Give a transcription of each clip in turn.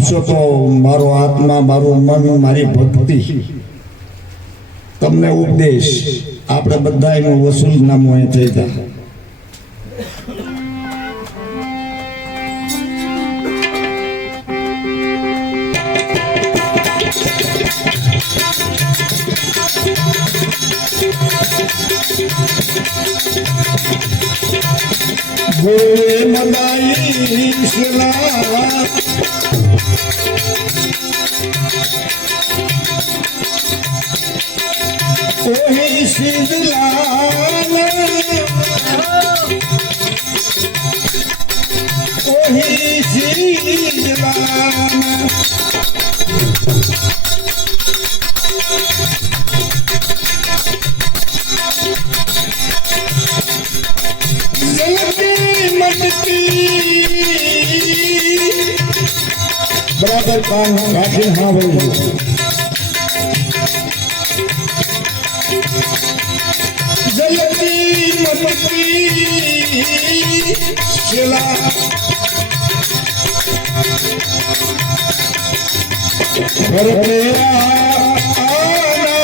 આપશો તો મારો આત્મા, મારું મન, મારી ભક્તિ, તમને ઉપદેશ, આપણે બધા એનું વસૂલ નામું અહીં થઈ જાય. ગોળે મદાઈ શિલા ઓહી શિદલાન ઓહી શિદલાન बराबर कान राखी. हाँ भाई, जलती मटकी शिला घर तेरा आना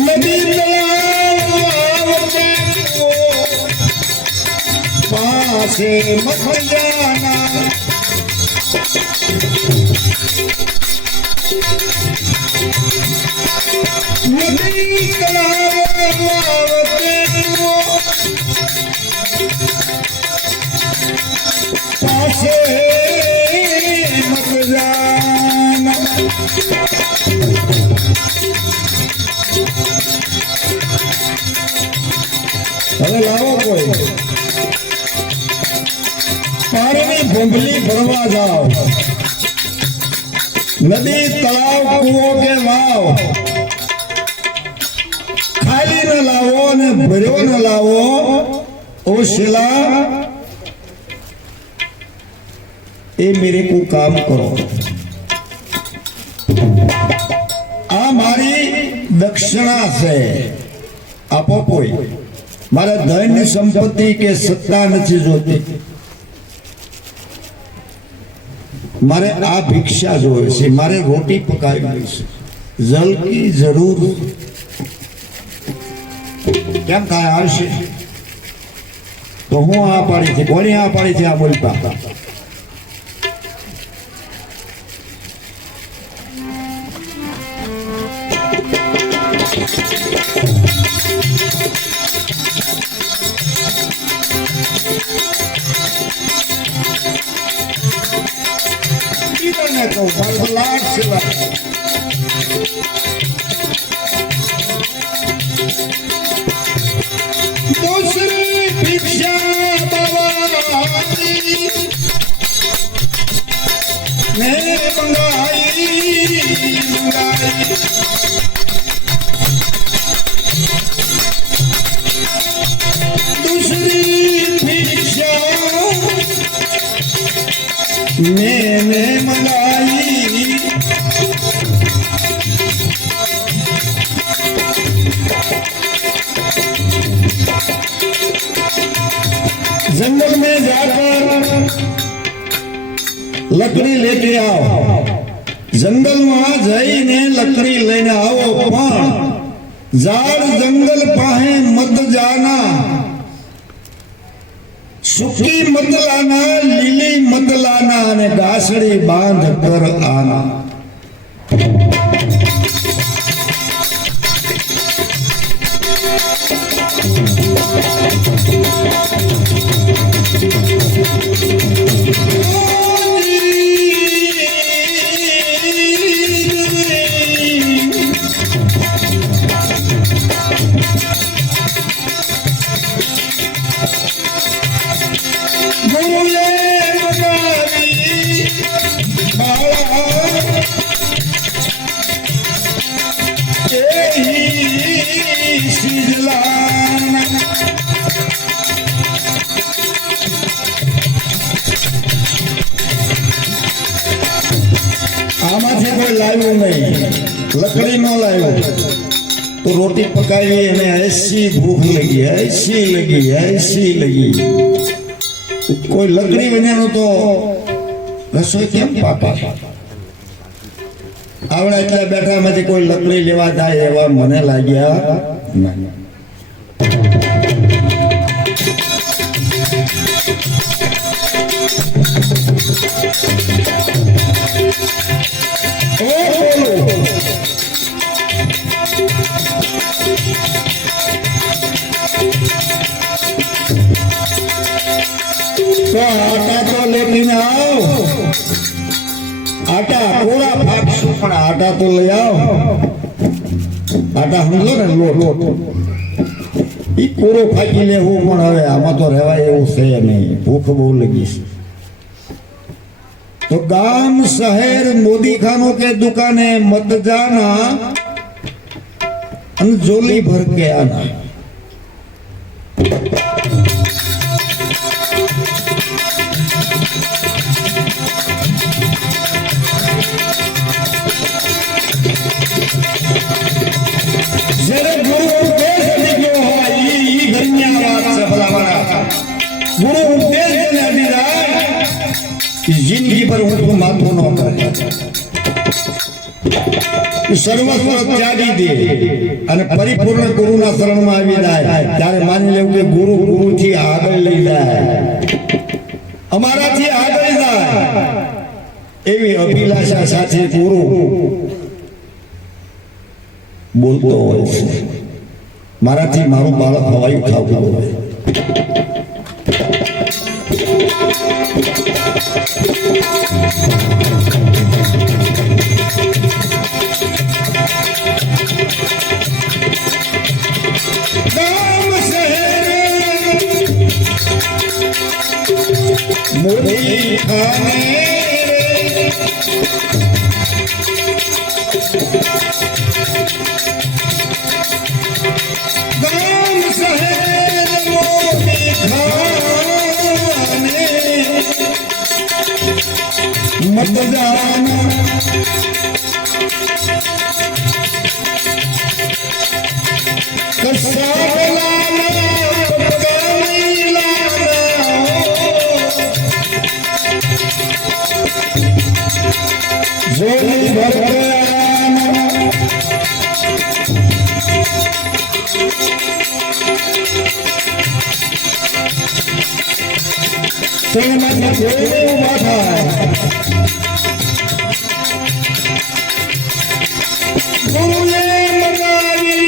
नदी पासे मत जाना. नदी पासे मत जाना. હવે લાવો કોઈ પાણીની ભૂંભલી ભરવા જાઓ. નદી, તળાવ, કૂવો કે વાવ ખાલી ન લાવો ને ભર્યો ન લાવો. ઓ શિલા, એ મેરે કો કામ કરો. આ મારી દક્ષિણા છે, આપો કોઈ. મારે ધન સંપત્તિ કે સત્તા નથી જોતી, મારે આ ભિક્ષા જોવે છે, મારે રોટી પકાવી છે, જલ કી જરૂર. કેમ થાય આવશે તો હું આ પાડી છે. કોની આ પાડી છે? આ બોલતા લાખ સેવા. दूसरी भिक्षा दवाई ने मंगाई दूसरी भिक्षा मैंने मंगाई. जंगल में जाकर लकड़ी लेके आओ. जंगल में जाइने लकड़ी लेने आओ, पण ઝાડ જંગલ પાહે મત જાના. સુકી મત લાના, લીલી મત લાના, અને ગાસડી બાંધ કર આના. આમાંથી કોઈ લાવ્યું નહીં, લકડી ન લાવ્યું. तो रोटी पकाई અને ऐसी भूख लगी ऐसी लगी कोई लकड़ी वनेनो तो रसोई केम पापा आवड़ा એટલા બેઠા માંથી કોઈ લકડી લેવા જાય એવા મને લાગ્યા ના तो आटा तो लेकिन आओ आटा पूरा फाटसू पण आटा तो ले आओ आटा समझो ने लोट ई पूरो फाकी लेवो पण હવે આમાં તો રહેવાય એવું છે નહીં ભૂખ બહુ લગી છે तो गांव शहर मोदी खानों के दुकाने मत जाना झोली भर के आना जरे गुरु उपदेश दियो ई गन्या बात से भला बड़ा गुरु उपदेश देने दिया जिंदगी पर ऊंटू माथो न करे सर्वस्व त्यागी दे અને પરિપૂર્ણ ગુરુના શરણમાં આવી જાય ત્યારે માની લેવું કે ગુરુ ગુરુથી આગળ લઈ જાય અમારાથી આગળ જાય એવી અભિલાષા સાથે ગુરુ બોલતો હોય છે મારાથી મારું બાળક હવાયું ખાવું હોય मोदी खाने गांव शहर मोदी खाने मत जाना कसा झोली भर के गुरु ने मंगावी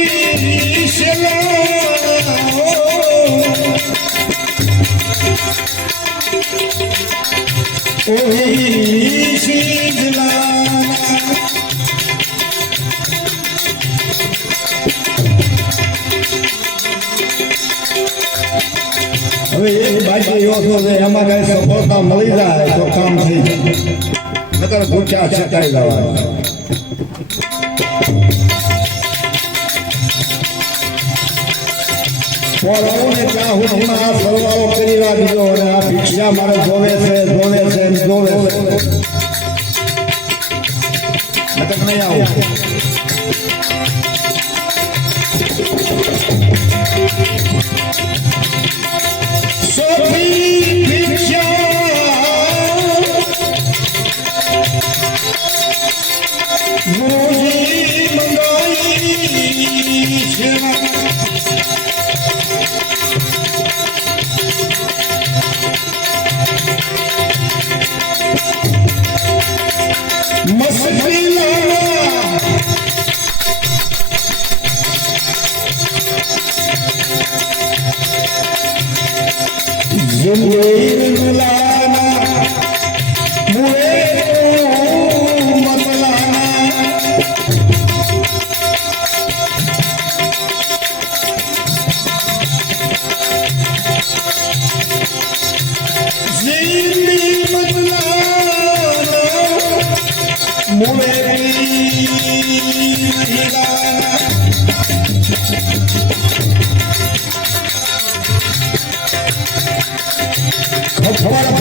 હવે એક બાકી એવો છે એમાં કઈ સફળતા મળી જાય તો કામ થઈ જાય નકર ભૂખ્યા છટાઈ જવાના પોરાઓને ત્યાં હુંમાં આ સરવાળો કરી દીધો અને આ ભિક્ષા મારે જોવે છે નકર નહીં આવું खबर